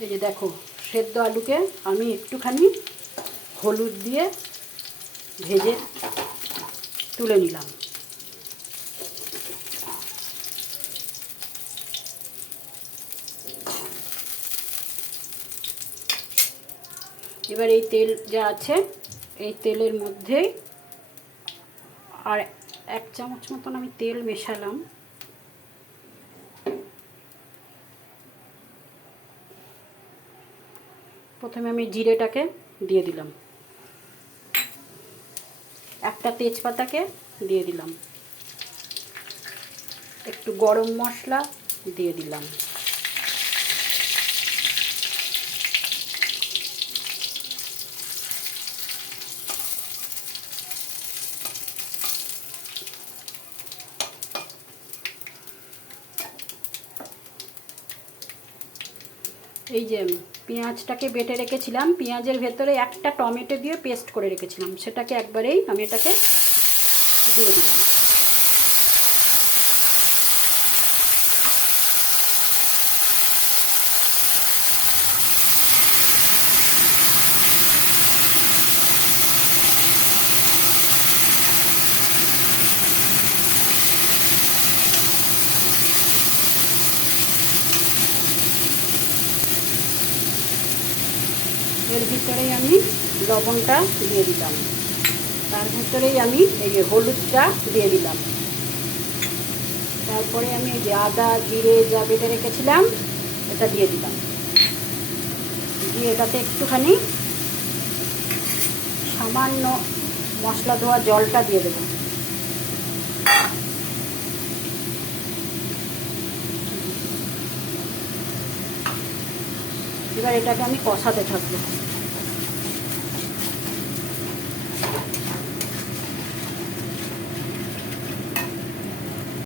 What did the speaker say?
এই যে দেখো, সেদ্ধ আলুকে আমি একটুখানি হলুদ দিয়ে ভেজে তুলে নিলাম। এবার এই তেল যা আছে এই তেলের মধ্যে আর 1 চামচ মতন আমি তেল মেশালাম। প্রথমে আমি জিরেটাকে দিয়ে দিলাম, একটা তেজপাতাকে দিয়ে দিলাম, একটু গরম মশলা দিয়ে দিলাম, এই যে পেঁয়াজটাকে বেটে রেখেছিলাম, পেঁয়াজের ভেতরে একটা টমেটো দিয়ে পেস্ট করে রেখেছিলাম, সেটাকে একবারেই আমি এটাকে দিয়ে দিলাম। এর ভিতরেই আমি লবণটা দিয়ে দিলাম, তার ভিতরেই আমি এই যে হলুদটা দিয়ে দিলাম, তারপরে আমি এই যে আদা জিরে যা বেটে রেখেছিলাম এটা দিয়ে দিলাম, দিয়ে এটাতে একটুখানি সামান্য মশলা ধোয়া জলটা দিয়ে দেব। এবার এটাকে আমি কষাতে থাকবো।